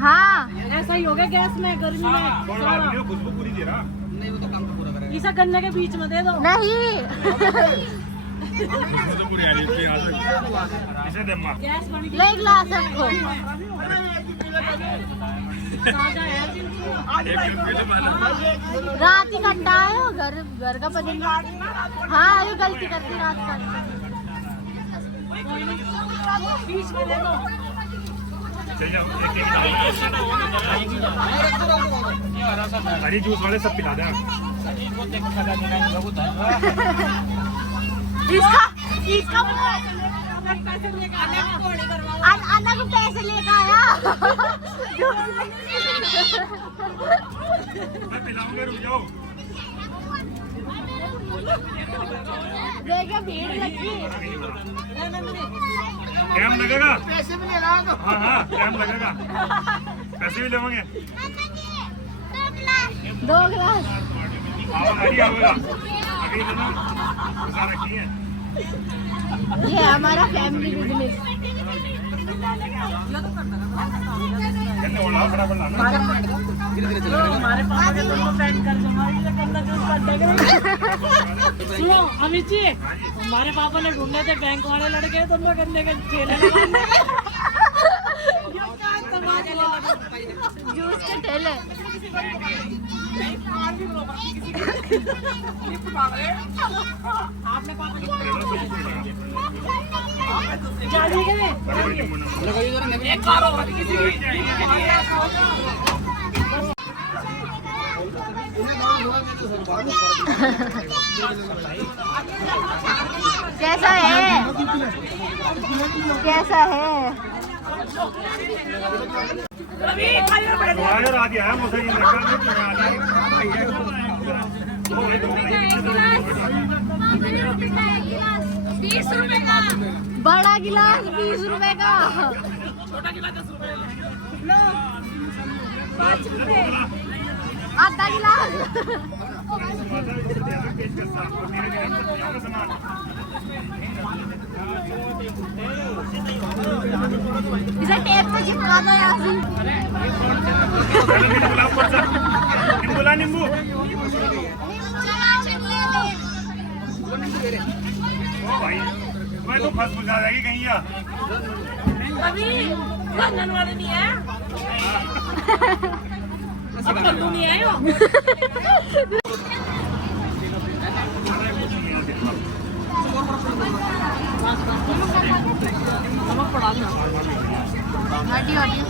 हाँ ऐसा ही हो गया गैस में गर्मी में। खुशबू पूरी दे रहा नहीं, वो तो काम पूरा करेगा। इसा गन्ने के बीच में दे दो। नहीं तो पूरी आ रही है ऐसे दम्मा। गैस बन गई। ले गिलास रखो। रात ही कट्टा है वो, घर का पता नहीं। हाँ ये गलती करती रात का। बीच में दे दो। हरी जूस वाले सब पिला दे। इसका अन्ना को पैसे लेकर आया। मैं पिलाऊंगा, रुक जाओ। देखिए भीड़ लगी। टाइम लगेगा। पैसे भी ले रहा हूँ। हाँ हाँ टाइम लगेगा, पैसे भी लेंगे। 2 गिलास। ये हमारा फैमिली बिजनेस। सुनो अमित जी, हमारे पापा ने ढूंढे थे बैंक वाले लड़के, तुम लोग गन्ने के ठेले जूस के ठेले। आपने पापा कैसा है? कैसा है? बड़ा गिलास 20 रुपए का। छोटा गिलास 10 रुपए। आधा गिलास। इसे टेप पे चिपका दो यार। नींबू भाई, मैं तो फंस फुसा जाएगी कहीं या अभी लंदन वाले नहीं है। अब कद्दू नहीं है वो। नमक पड़ा था। हटी हटी।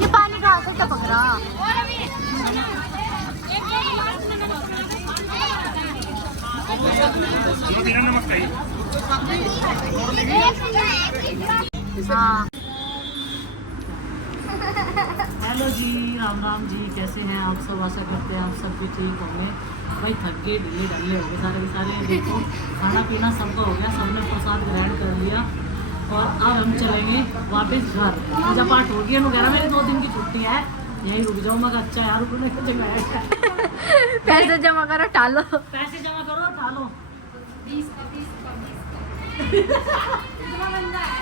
ये पानी कहाँ से टपक रहा? बिना नमक चाहिए। हाँ। हेलो जी, राम राम जी, कैसे हैं आप सब? आशा करते हैं आप सब भी ठीक होंगे। भाई थक गए, ढीले ढल्ले हो गए सारे के सारे। देखो खाना पीना सबका हो गया, सबने प्रसाद ग्रहण कर लिया और अब हम चलेंगे वापस घर। पूजा पाठ हो गया वगैरह। मेरे 2 दिन की छुट्टी है, यहीं रुक जाऊँ। मैं अच्छा यार रुकने की जगह है। पैसे जमा करो टालो। पैसे जमा करो ठालो। 20 का कितना बनता है?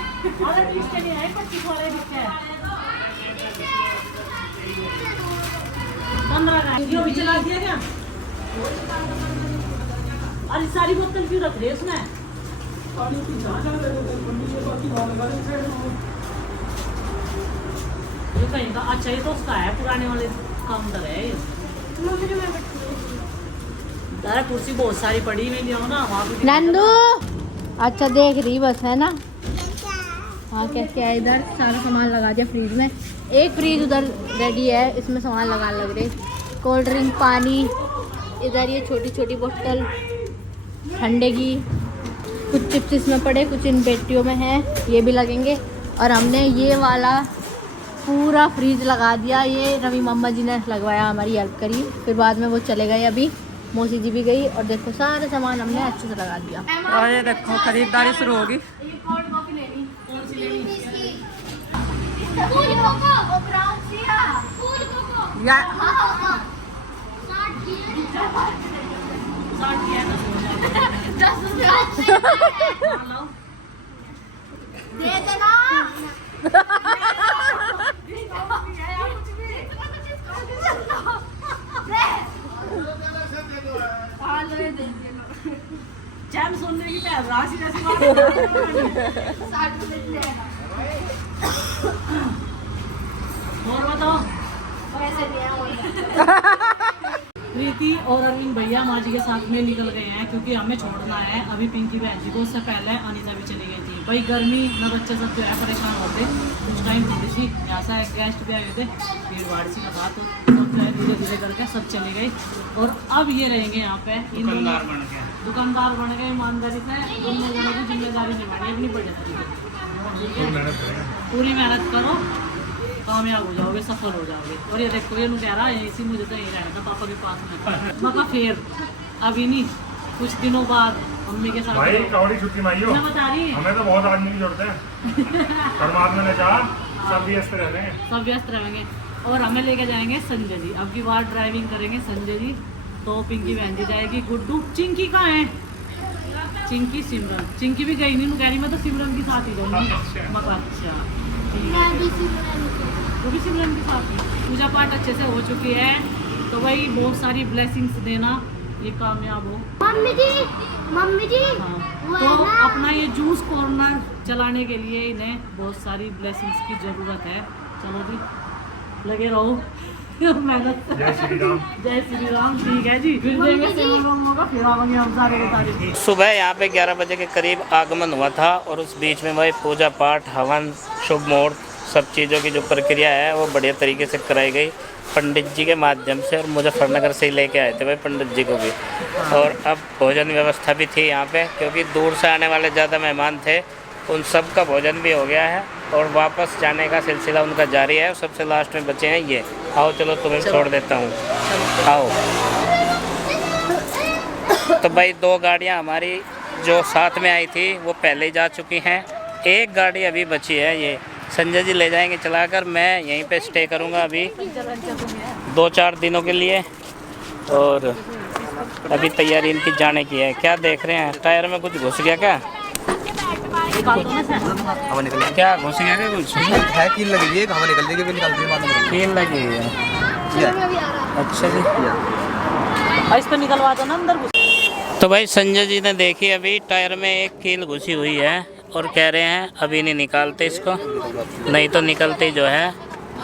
अरे 20 के नहीं है, 25 वाले दिखते हैं। 15 का ये भी चला दिया क्या? अरे सारी बोतल क्यों रख रहे उसमें? ये कहीं का अच्छा, ये तो उसका है, पुराने वाले काउंटर है ये। अरे कुर्सी बहुत सारी पड़ी हुई है ना वहाँ पे। नंदू अच्छा देख रही बस है ना। हाँ कैसे है? इधर सारा सामान लगा दिया फ्रिज में। एक फ्रिज उधर रेडी है, इसमें सामान लगा लग रहे। कोल्ड ड्रिंक, पानी, इधर ये छोटी छोटी बोतल ठंडे की। कुछ चिप्स इसमें पड़े, कुछ इन पेटियों में है, ये भी लगेंगे। और हमने ये वाला पूरा फ्रिज लगा दिया। ये रवि मम्मा जी ने लगवाया, हमारी हेल्प करी। फिर बाद में वो चले गए, अभी मौसी जी भी गई। और देखो सारे सामान हमने अच्छे से लगा दिया। और ये देखो खरीदारी शुरू होगी। दे देना। चैन सुनने की क्या राशि जैसी बात और बताओ। प्रीति और अरविंद भैया माँ जी के साथ में निकल गए हैं क्योंकि हमें छोड़ना है अभी पिंकी बहन जी को। उससे पहले अनीता भी चली गई थी। भाई गर्मी में बच्चे सब जो है परेशान होते। कुछ टाइम थोड़ी सी यहाँ से गेस्ट भी आए थे भीड़ भाड़ सी का था, तो सब जो है धीरे धीरे करके सब चले गए। और अब ये रहेंगे यहाँ पे दुकानदार बन गए। ईमानदारी से दोनों जनों की जिम्मेदारी निभानी अपनी बड़ी पूरी मेहनत करो, कामयाब हो जाओगे, सफल हो जाओगे। और ये देखो ये कह रहा है इसी मुझे तो यही रहना था पापा के पास में। मगर फिर अभी नहीं, कुछ दिनों बाद मम्मी के साथ भाई कौड़ी छुट्टी माइयो मैं बता रही हमें तो बहुत आदमी नहीं जोड़ते हैं। परमात्मा ने कहा सब व्यस्त रहेंगे, सब व्यस्त रहेंगे। और हमें लेके जाएंगे संजय जी। अब की बार ड्राइविंग करेंगे संजय जी, तो पिंकी बहन जी जाएगी। गुड्डू चिंकी कहाँ है? चिंकी सिमरन, चिंकी भी गई नहीं, कह रही मैं तो सिमरन के साथ ही जाऊँगी। मगर अच्छा वो भी सिमरन के साथ ही। पूजा पाठ अच्छे से हो चुकी है, तो वही बहुत सारी ब्लेसिंग्स देना, ये कामयाब हो। मम्मी जी हाँ, वो तो है ना? अपना ये जूस कॉर्नर चलाने के लिए इन्हें बहुत सारी ब्लेसिंग्स की ज़रूरत है। चलो जी लगे रहो मेहनत से। जय श्री राम। जय श्री राम। ठीक है जी, फिर देंगे सेवा लोगों का, फिर आवांगे हम सारे के सारे। सुबह यहाँ पे 11 बजे के करीब आगमन हुआ था और उस बीच में भाई पूजा पाठ, हवन, शुभ मुहूर्त, सब चीज़ों की जो प्रक्रिया है वो बढ़िया तरीके से कराई गई पंडित जी के माध्यम से। और मुजफ्फरनगर से ही लेके आए थे भाई पंडित जी को भी। और अब भोजन व्यवस्था भी थी यहाँ पे, क्योंकि दूर से आने वाले ज़्यादा मेहमान थे, उन सब का भोजन भी हो गया है और वापस जाने का सिलसिला उनका जारी है। सबसे लास्ट में बचे हैं ये। आओ चलो तुम्हें छोड़ देता हूँ, आओ। तो भाई 2 गाड़ियाँ हमारी जो साथ में आई थी वो पहले ही जा चुकी हैं। एक गाड़ी अभी बची है, ये संजय जी ले जाएंगे चलाकर। मैं यहीं पे स्टे करूँगा अभी 2-4 दिनों के लिए। और अभी तैयारी इनकी जाने की है। क्या देख रहे हैं, टायर में कुछ घुस गया क्या? हवा निकल गई क्या घुस गया क्या कुछ? है, कील लगी हुई है, हवा निकल जाएगी, निकल रही है बाद में। कील लगी हुई है। अच्छा जी, इस पे निकलवा दो ना अंदर घुस। तो भाई संजय जी ने देखी अभी टायर में एक कील घुसी हुई है और कह रहे हैं अभी नहीं निकालते इसको, नहीं तो निकलते जो है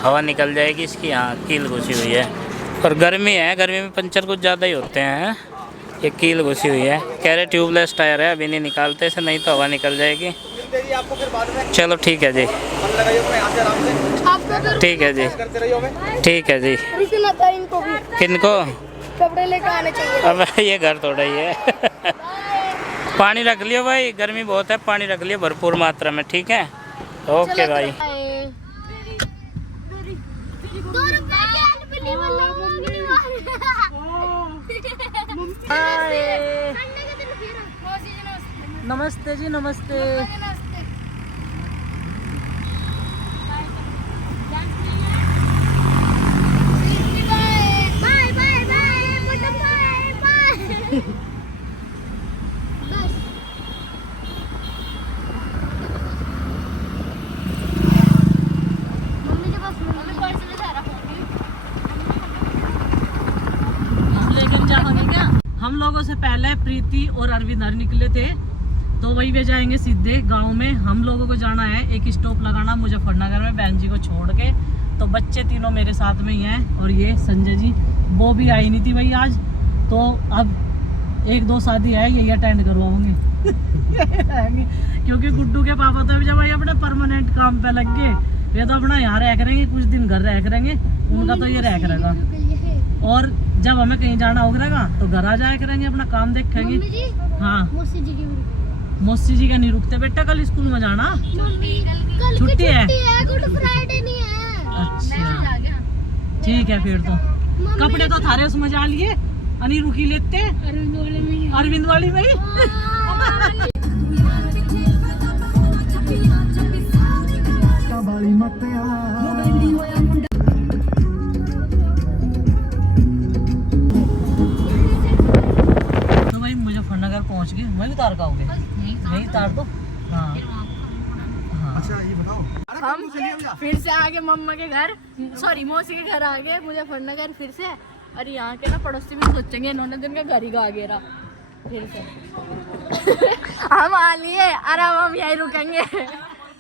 हवा निकल जाएगी इसकी। हाँ कील घुसी हुई है और गर्मी है, गर्मी में पंचर कुछ ज़्यादा ही होते हैं। ये कील घुसी हुई है, कह रहे ट्यूबलेस टायर है, अभी नहीं निकालते इसे, नहीं तो हवा निकल जाएगी। चलो ठीक है जी, ठीक है जी, ठीक है जी। किनको कपड़े लेकर आने चाहिए। अब ये घर थोड़ा ही है। पानी रख लियो भाई, गर्मी बहुत है, पानी रख लियो भरपूर मात्रा में, ठीक है? ओके भाई। 2 रुपए के अनपढ़ी वाला मांगने वाले। नमस्ते जी, नमस्ते। बाय बाय बाय मोटा बाय बाय। बस मम्मी के पास मम्मी पर्स में सारा लेकिन जाओगे क्या? हम लोगों से पहले प्रीति और अरविंद निकले थे, तो वही वे जाएंगे सीधे गांव में। हम लोगों को जाना है एक स्टॉप लगाना मुजफ्फरनगर में बहन जी को छोड़ के। तो बच्चे तीनों मेरे साथ में ही हैं और ये संजय जी, वो भी आई नहीं थी भाई आज। तो अब 1-2 शादी है यही अटेंड करवाऊंगी। क्योंकि गुड्डू के पापा तो अभी जब भाई अपने परमानेंट काम पे लग गए, वे तो अपना यहाँ रह करेंगे, कुछ दिन घर रह करेंगे, उनका तो ये रह करेगा। और जब हमें कहीं जाना होगा तो घर आ जाया करेंगे, अपना काम देखेंगे। मम्मी जी हाँ मौसी जी की मौसी जी का नहीं रुकते बेटा, कल स्कूल में जाना। मम्मी कल छुट्टी की है? गुड फ्राइडे नहीं है। अच्छा ठीक है, फिर तो कपड़े तो थारे उसमें जा लिए, अनी रुकी लेते अरविंद वाली में ही। तो भाई मुजफ्फरनगर पहुंच गए, वहीं उतार का हो गए, यहीं उतार दो। हाँ हाँ अच्छा हम फिर से आगे मम्मा के घर, सॉरी मौसी के घर आ गए मुजफ्फरनगर फिर से। और यहाँ के ना पड़ोसी भी सोचेंगे इन्होंने दिन का घर ही गा गेरा फिर से। हम आ लिए, अरे हम यहीं रुकेंगे।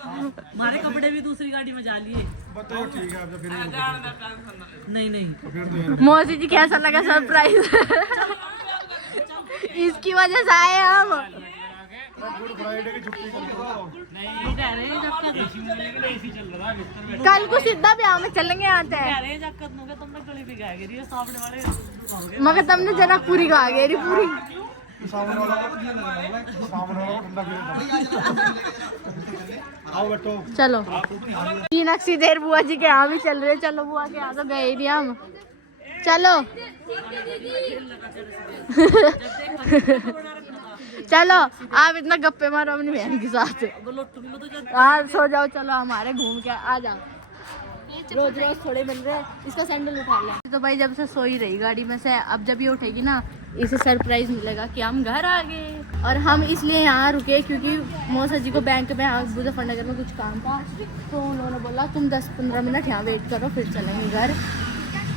हमारे कपड़े भी दूसरी गाड़ी में जा लिए। बताओ ठीक है, फिर नहीं मौसी जी कैसा लगा सरप्राइज? इसकी वजह से आए हम। गुड फ्राइडे की छुट्टी कर दो। वो कह रहे हैं जब एसी चल रहा है बिस्तर में। कल को सीधा ब्याह में चलेंगे आते कह हैं। रहे हैं जब कदनों तुमने गली भी गए गिरी सामने वाले मगर तुमने जनकपुरी गा गेरी पूरी। सामने वाला ठंडा आओ बैठो। चलो तीन अक्सी देर बुआ जी के यहाँ भी चल रहे। चलो बुआ के यहाँ तो गए ही नहीं हम। चलो चलो आप इतना गप्पे मारो अपनी बहन के साथ। हाँ सो जाओ। चलो हमारे घूम के आ जाओ। रोज रोज थोड़े मिल रहे। इसका सैंडल उठा ले। तो भाई जब से सो ही रही गाड़ी में से, अब जब ये उठेगी ना इसे सरप्राइज मिलेगा कि हम घर आ गए। और हम इसलिए यहाँ रुके क्योंकि मौसा जी को बैंक में मुजफ्फरनगर में कुछ काम था, तो उन्होंने बोला तुम 10-15 मिनट यहाँ वेट करो फिर चलेंगे घर।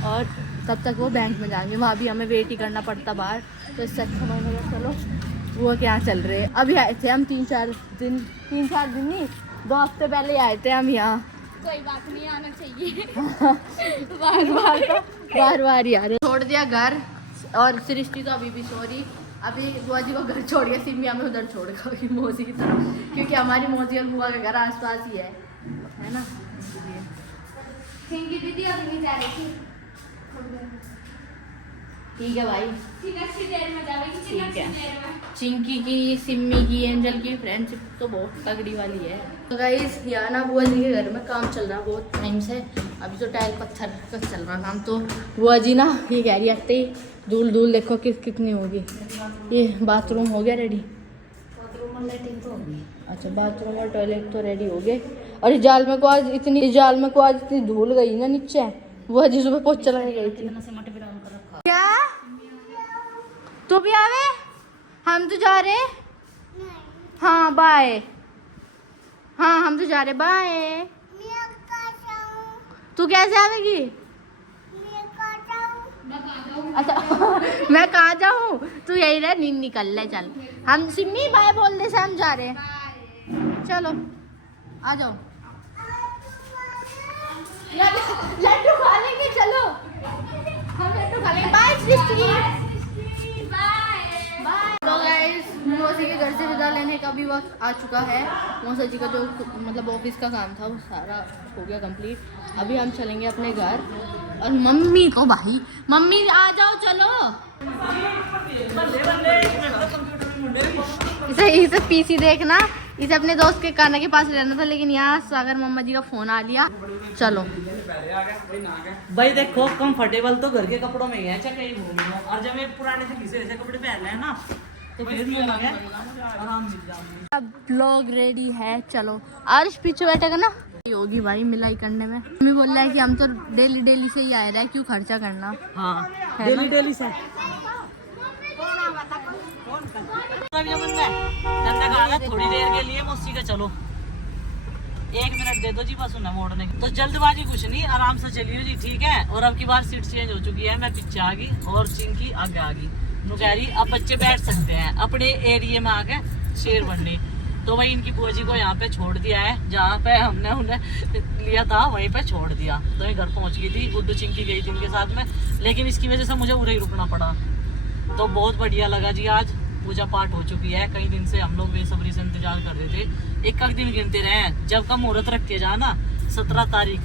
और तब तक वो बैंक में जाएंगे, वहाँ भी हमें वेट ही करना पड़ता बाहर। तो इससे अच्छा मैंने कहा चलो वो क्या चल रहे हैं। अभी आए थे हम 3-4 दिन नहीं 2 हफ्ते पहले आए थे हम यहाँ। कोई बात नहीं, आना चाहिए। बार ही आ रहे। छोड़ दिया घर और सृष्टि तो अभी भी सॉरी अभी बुआ जी को घर छोड़ गया। सिर्फ हमें उधर छोड़ गई मौसी की तरफ, क्योंकि हमारी मौसी और बुआ का घर आसपास ही है ना। सिंगी दीदी अभी नहीं जा रही थी। ठीक है भाई। चिंकी देर में जाएगी। ठीक है। देर में चिंकी की, सिम्मी की, एंजल की फ्रेंडशिप तो बहुत तगड़ी वाली है। तो गाइस यहाँ ना बुआ जी के घर में काम चल रहा बहुत टाइम से। अभी तो टाइल पत्थर का चल रहा काम। तो बुआ जी ना ये कह रही आते ही धूल देखो कितनी होगी। ये बाथरूम हो गया रेडी? बाथरूम और लैट्रिन तो होगी। अच्छा बाथरूम और टॉयलेट तो रेडी हो गए। और इस जाल में को आज इतनी धूल गई ना नीचे। बुआ जी सुबह पोछा लगा गई थी। क्या तू भी आवे? हम तो जा रहे। हाँ बाय। हाँ हम तो जा रहे बाय। तू कैसे आवेगी? अच्छा मैं कहाँ जाऊँ? तू यही रह, नींद निकल ले। चल हम सिम्मी बाय बोल दे से हम जा रहे हैं। चलो आ जाओ। लड्डू खा लेंगे। चलो हम लड्डू खा लेंगे। बाय सृष्टि। तो गाइस मौसी के घर से विदा लेने का भी वक्त आ चुका है। मौसा जी का जो मतलब ऑफिस का काम था वो सारा हो गया कंप्लीट। अभी हम चलेंगे अपने घर। और मम्मी को भाई मम्मी आ जाओ चलो। इसे पीसी देखना। इसे अपने दोस्त के काना के पास रहना था, लेकिन यहाँ सागर मम्मा जी का फोन आ लिया। चलो भाई देखो कंफर्टेबल तो घर के कपड़ों में ही है, चाहे कहीं घूम लो। और जब मैं पुराने से घिसे ऐसे कपड़े पहन रहे हैं ना तो फिर ये लगे आराम मिल जाएगा। अब ब्लॉग रेडी है। चलो आरुष पीछे बैठेगा ना होगी भाई मिलाई करने में। मम्मी बोल रहा है कि हम तो डेली से ही आए रहे, क्यों खर्चा करना। हाँ है ना? डेली से थोड़ी देर के लिए मौसी का चलो 1 मिनट दे दो जी बस उन्हें मोड़ने की। तो जल्दबाजी कुछ नहीं, आराम से चलिए जी ठीक है। और अब की बार सीट चेंज हो चुकी है, मैं पीछे आ गई और चिंकी आगे आ गई। नुकैरी अब बच्चे बैठ सकते हैं अपने एरिया में आके शेर बनने। तो वही इनकी बुआ जी को यहाँ पे छोड़ दिया है, जहाँ पे हमने उन्हें लिया था वहीं पे छोड़ दिया। तो ये घर पहुँच गई थी। गुड्डू चिंकी गई थी इनके साथ में, लेकिन इसकी वजह से मुझे उरे ही रुकना पड़ा। तो बहुत बढ़िया लगा जी। आज पूजा पाठ हो चुकी है। कई दिन से हम लोग बेसब्री से इंतजार कर रहे थे। एक दिन गिनते रहे जब का मुहूर्त रख के जाना 17 तारीख।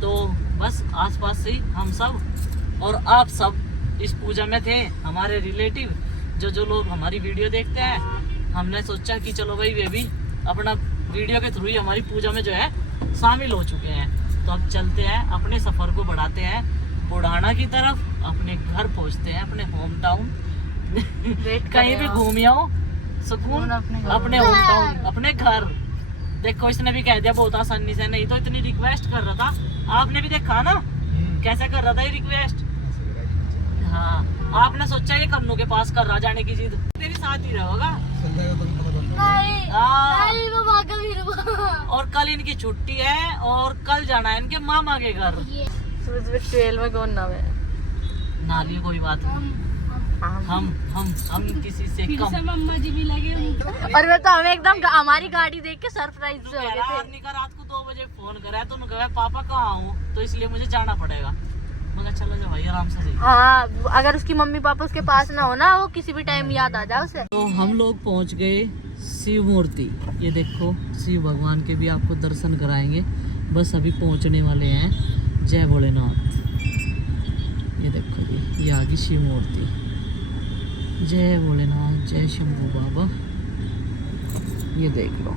तो बस आसपास से ही हम सब और आप सब इस पूजा में थे। हमारे रिलेटिव जो लोग हमारी वीडियो देखते हैं, हमने सोचा कि चलो भाई वे भी अपना वीडियो के थ्रू ही हमारी पूजा में जो है शामिल हो चुके हैं। तो अब चलते हैं अपने सफ़र को बढ़ाते हैं बुढ़ाना की तरफ। अपने घर पहुंचते हैं, अपने होम टाउन। कहीं भी घूम आओ सुकून अपने होम टाउन, अपने घर। देखो इसने भी कह दिया बहुत आसानी से, नहीं तो इतनी रिक्वेस्ट कर रहा था। आपने भी देखा ना कैसे कर रहा था ये रिक्वेस्ट। हाँ आपने सोचा ये कन्नू के पास कर रहा जाने की जिद, तेरे साथ ही रहोगा। नहीं वो भागा फिर वो। और कल इनकी छुट्टी है और कल जाना है इनके मामा के घर। ट्रेल में कौन नाम है? ना लिए कोई बात नहीं, हम किसी से कम। मम्मा जी भी लगे और मैं तो हमें एकदम हमारी गाड़ी देख के सरप्राइज से हो गए थे। रात निका रात को 2 बजे फोन करा तो उन्होंने कहा पापा कहाँ हूँ, तो इसलिए मुझे जाना पड़ेगा। मैं चलो जा भाई आराम से। हाँ, अगर उसकी मम्मी पापा उसके पास ना हो ना, वो किसी भी टाइम याद आ जाए उसे। तो हम लोग पहुंच गए शिव मूर्ति। ये देखो शिव भगवान के भी आपको दर्शन कराएंगे, बस अभी पहुंचने वाले हैं। जय भोलेनाथ। ये देखो ये आ गई शिव मूर्ति। जय भोलेनाथ, जय शंभू बाबा। ये देख लो,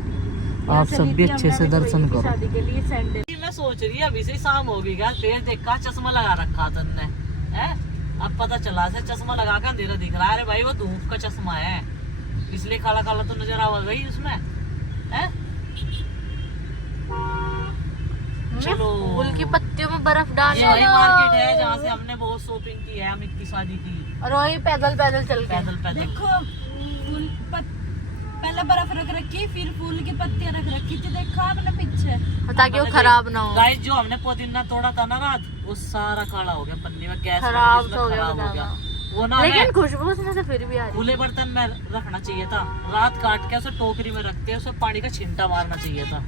आप सब भी अच्छे से दर्शन करो। शादी के लिए सैंडल मैं सोच रही अभी से शाम होगी क्या, फिर देखा चश्मा लगा रखा तन्ने है। अब पता चला से चश्मा लगा कर अंधेरा दिख रहा है। अरे भाई वो धूप का चश्मा है, इसलिए काला काला तो नजर आ गई उसमें है। चलो फूल की पत्तियों में बर्फ डाल। ये वही मार्केट है जहाँ से हमने बहुत शॉपिंग की है अमित की शादी की। और वही पैदल पैदल चल के। पैदल पैदल देखो पहले बर्फ रख रखी, फिर फूल की पत्तियां रख रखी थी, देखा आपने पीछे, ताकि वो खराब ना हो। गाइस जो हमने पुदीना तोड़ा था ना रात, वो सारा काला हो गया पन्नी में, गैस खराब में तो हो गया खराब हो गया। बताना। वो ना लेकिन खुशबू उसमें से फिर भी आ रही। खुले बर्तन में रखना चाहिए था, रात काट के उसे टोकरी में रखते हैं, उसे पानी का छिंटा मारना चाहिए था।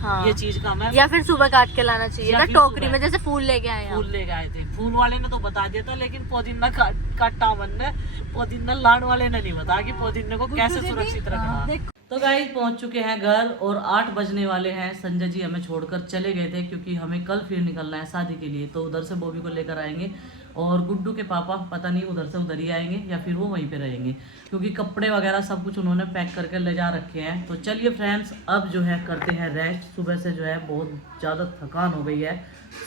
हाँ। ये चीज कम है। या फिर सुबह काट के लाना चाहिए या था फिर टोकरी सुबह। में, जैसे फूल लेके आए हैं फूल ले गए थे, फूल वाले ने तो बता दिया था, लेकिन पुदीना काटा मन ने, पुदीना लाने वाले ने नहीं बताया कि पुदीने को कैसे सुरक्षित रखना। तो गाइस पहुंच चुके हैं घर और 8 बजने वाले हैं। संजय जी हमें छोड़कर चले गए थे क्योंकि हमें कल फिर निकलना है शादी के लिए, तो उधर से बॉबी को लेकर आएंगे और गुड्डू के पापा पता नहीं उधर से उधर ही आएंगे या फिर वो वहीं पे रहेंगे, क्योंकि कपड़े वगैरह सब कुछ उन्होंने पैक करके ले जा रखे हैं। तो चलिए फ्रेंड्स, अब जो है करते हैं रेस्ट। सुबह से जो है बहुत ज़्यादा थकान हो गई है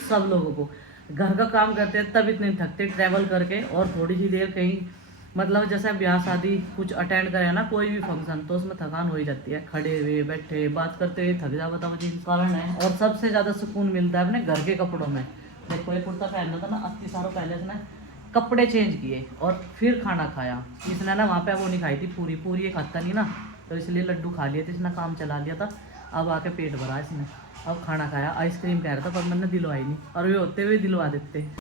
सब लोगों को। घर का काम करते हैं तब इतने थकते ट्रैवल करके, और थोड़ी सी देर कहीं मतलब जैसे ब्याह शादी कुछ अटेंड करें ना, कोई भी फंक्शन, तो उसमें थकान हो ही जाती है। खड़े हुए बैठे बात करते हुए थक जा, बताओ जी कारण है। और सबसे ज़्यादा सुकून मिलता है अपने घर के कपड़ों में। देखो ये कुर्ता पहनना था ना, 80 सालों पहले इसने कपड़े चेंज किए और फिर खाना खाया। इसने ना वहाँ पे वो नहीं खाई थी पूरी ये खाता नहीं ना, तो इसलिए लड्डू खा लिए थे, इसने काम चला लिया था। अब आके पेट भरा इसने, अब खाना खाया। आइसक्रीम कह रहा था पर मैंने दिलवाई नहीं, और वे होते हुए दिलवा देते।